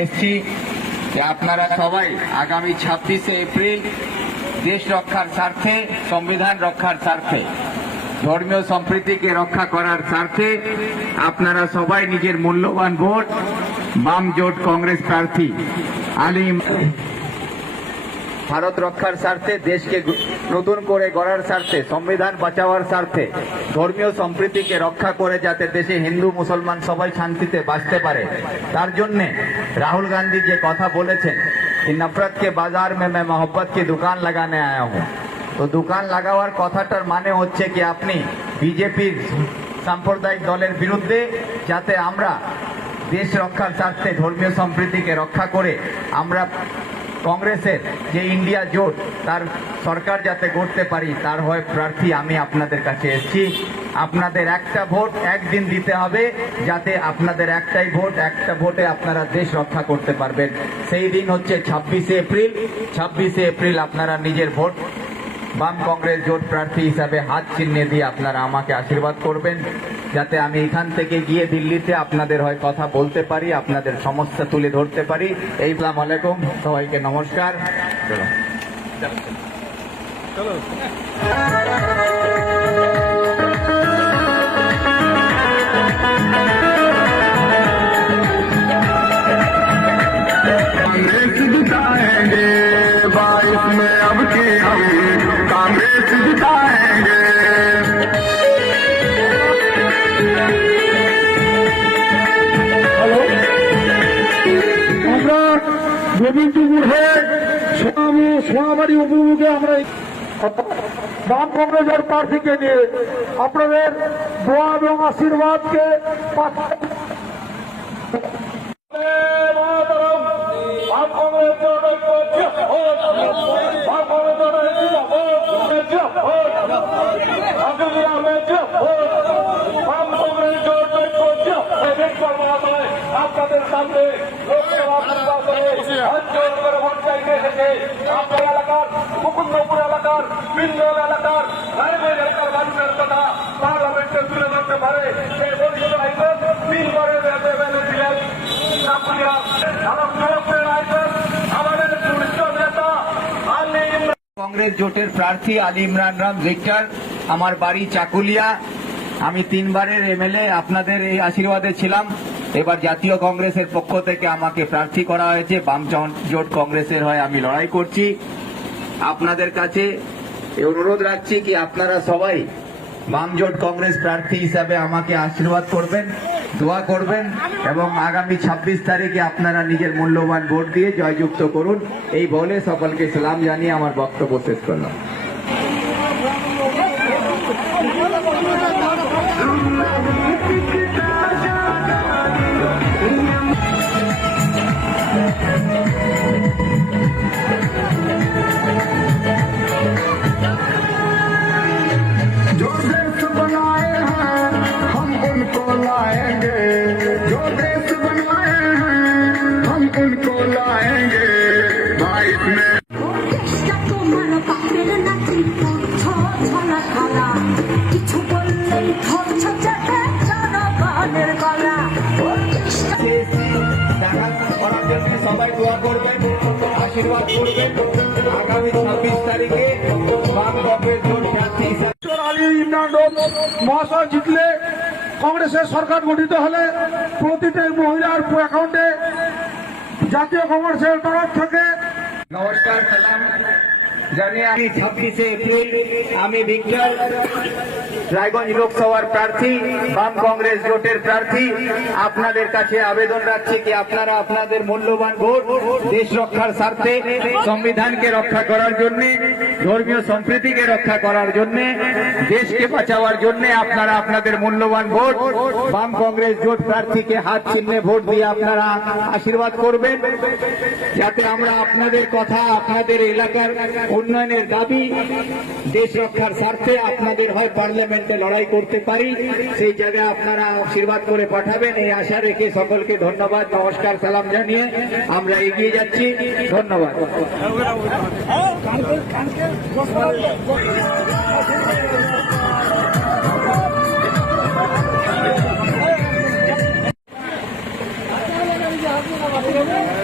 এসেছি যে আপনারা সবাই আগামী 26শে এপ্রিল দেশ রক্ষার স্বার্থে, সংবিধান রক্ষার স্বার্থে, ধর্মীয় সম্প্রীতিকে রক্ষা করার স্বার্থে আপনারা সবাই নিজের মূল্যবান ভোট বাম জোট কংগ্রেস প্রার্থী আলিম ভারত রক্ষার স্বার্থে, দেশকে নতুন করে গড়ার স্বার্থে, সংবিধান বাঁচাবার স্বার্থে, ধর্মীয় সম্প্রীতিকে রক্ষা করে যাতে দেশে হিন্দু মুসলমান সবাই শান্তিতে বাঁচতে পারে, তার জন্যে রাহুল গান্ধী যে কথা বলেছেন कि नफरत के बाजार में मैं मोहब्बत की दुकान लगाने आया हूँ। तो दुकान लगावार কথাটার মানে হচ্ছে কি আপনি বিজেপির সাম্প্রদায়িক দলের বিরুদ্ধে যাতে আমরা দেশ রক্ষার স্বার্থে ধর্মীয় সম্প্রীতিকে রক্ষা করে আমরা কংগ্রেসের যে ইন্ডিয়া জোট তার সরকার যাতে গড়তে পারি তার হয়ে প্রার্থী আমি আপনাদের কাছে এসেছি। আপনাদের একটা ভোট একদিন দিতে হবে যাতে আপনাদের একটাই ভোট, একটা ভোটে আপনারা দেশ রক্ষা করতে পারবেন। সেই দিন হচ্ছে 26শে এপ্রিল। 26শে এপ্রিল আপনারা নিজের ভোট বাম কংগ্রেস জোট প্রার্থী হিসাবে হাত চিহ্নে দিয়ে আপনারা আমাকে আশীর্বাদ করবেন যাতে আমি এখান থেকে গিয়ে দিল্লিতে আপনাদের হয় কথা বলতে পারি, আপনাদের সমস্যা তুলে ধরতে পারি। এই আসসালামু আলাইকুম, সবাইকে নমস্কার। চলো कांग्रेस जिताएंगे 22 में अब की हम कांग्रेस जिताएंगे। हेलो, আমরা গোবিন্দপুর হয়ে সোনাবাড়ি উপমুখে আমরা বাম কংগ্রেসের প্রার্থীকে নিয়ে আপনাদের দোয়া এবং আশীর্বাদকে আপনাদের সামনে লোকসভা নির্বাচনে হাত করে ভোট চাইতে এসেছে। আপনার এলাকার মুকুন্দপুর এলাকার, পিন্দল এলাকার, রায়গঞ্জ এলাকার মানুষের কথা পার্লামেন্টে তুলে ধরতে পারে সেই বরিষ্ঠ আইন 3 বারের ছিলেন আমাদের বরিষ্ঠ নেতা আলী কংগ্রেস জোটের প্রার্থী আলী ইমরান রাম ভিক্টর। আমার বাড়ি চাকুলিয়া। আমি 3 বারের এমএলএ। আপনাদের এই আশীর্বাদে ছিলাম। এবার জাতীয় কংগ্রেসের পক্ষ থেকে আমাকে প্রার্থী করা হয়েছে। বাম জোট কংগ্রেসের হয়ে আমি লড়াই করছি। আপনাদের কাছে অনুরোধ রাখছি কি আপনারা সবাই বাম জোট কংগ্রেস প্রার্থী হিসাবে আমাকে আশীর্বাদ করবেন, দোয়া করবেন এবং আগামী 26 তারিখে আপনারা নিজের মূল্যবান ভোট দিয়ে জয়যুক্ত করুন। এই বলে সকলকে সালাম জানিয়ে আমার বক্তব্য শেষ করলাম। जो देश बनाए हैं हम उनको लाएंगे, जो देश बनाए हैं हम उनको लाएंगे। 22 में সবাই দোয়া করবেন, আশীর্বাদ করবেন। আগামী 26 তারিখে বাম কংগ্রেস জোট প্রার্থী আলী ইমরান মহাশয় জিতলে কংগ্রেসের সরকার গঠিত হলে প্রতিটি মহিলার অ্যাকাউন্টে জাতীয় কংগ্রেসের তরফ থেকে নমস্কার সালাম জানিয়ে আমি 26শে এপ্রিল আমি ভিক্টর রায়গঞ্জ লোকসভার প্রার্থী, বাম কংগ্রেস জোটের প্রার্থী। আপনাদের কাছে আবেদন রাখছি কি আপনারা আপনাদের মূল্যবান ভোট দেশ রক্ষার স্বার্থে, সংবিধানকে রক্ষা করার জন্য, ধর্মীয় সম্প্রীতিকে রক্ষা করার জন্য, দেশকে বাঁচাবার জন্য আপনারা আপনাদের মূল্যবান ভোট বাম কংগ্রেস জোট প্রার্থীকে হাত চিহ্নে ভোট দিয়ে আপনারা আশীর্বাদ করবেন যাতে আমরা আপনাদের কথা, আপনাদের এলাকার উন্নয়নের দাবি, দেশ রক্ষার স্বার্থে আপনাদের হয় পার্লামেন্টে লড়াই করতে পারি। সেই জায়গায় আপনারা আশীর্বাদ করে পাঠাবেন এই আশা রেখে সকলকে ধন্যবাদ, নমস্কার, সালাম জানিয়ে আমরা এগিয়ে যাচ্ছি। ধন্যবাদ। Gracias.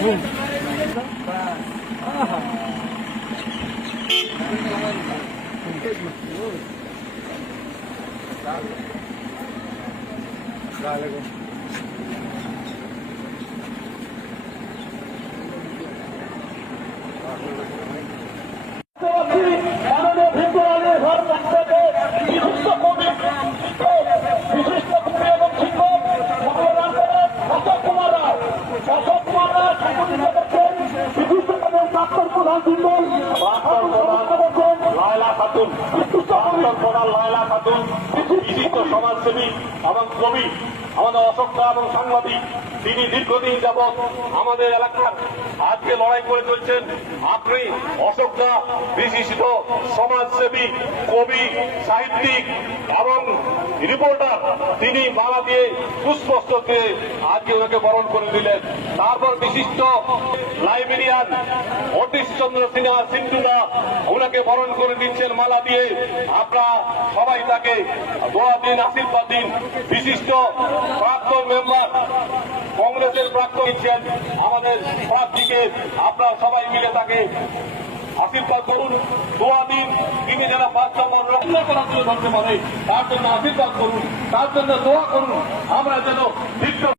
মাননীয় ভিক্টোরিয়া ঘর পক্ষ থেকে বিশিষ্ট কবি, বিশিষ্ট কবি এবং শিক্ষক অশোক কুমার রায় সংগঠিত করছেন বিশিষ্ট ডাক্তার প্রধান জিন্দল, লায়লা খাতুন, প্রধান লায়লা খাতুন, বিশিষ্ট সমাজসেবী এবং কবি, আমাদের অশোকদা এবং সাংবাদিক, তিনি দীর্ঘদিন যাবৎ আমাদের এলাকার আজকে লড়াই করে চলছেন। আপনি অশোকদা বিশিষ্ট সমাজসেবী, কবি, সাহিত্যিক এবং রিপোর্টার, তিনি মালা দিয়ে পুষ্পস্তর দিয়ে আজকে ওনাকে বরণ করে দিলেন। তারপর বিশিষ্ট লাইব্রেরিয়ান অতীশ চন্দ্র সিনহা সিন্ধুদা ওনাকে বরণ করে দিচ্ছেন মালা দিয়ে। আপনারা সবাই তাকে দোয়া দিন, আশীর্বাদ দিন। বিশিষ্ট প্রাক্তন মেম্বার, কংগ্রেসের প্রাক্তন ছিলেন আমাদের প্রার্থীকে, আপনারা সবাই মিলে তাকে আশীর্বাদ করুন, দোয়া দিন। তিনি যেন 5 নম্বর রক্ষা করার জন্য ধরতে পারে, তার জন্য আশীর্বাদ করুন, তার জন্য দোয়া করুন। আমরা যেন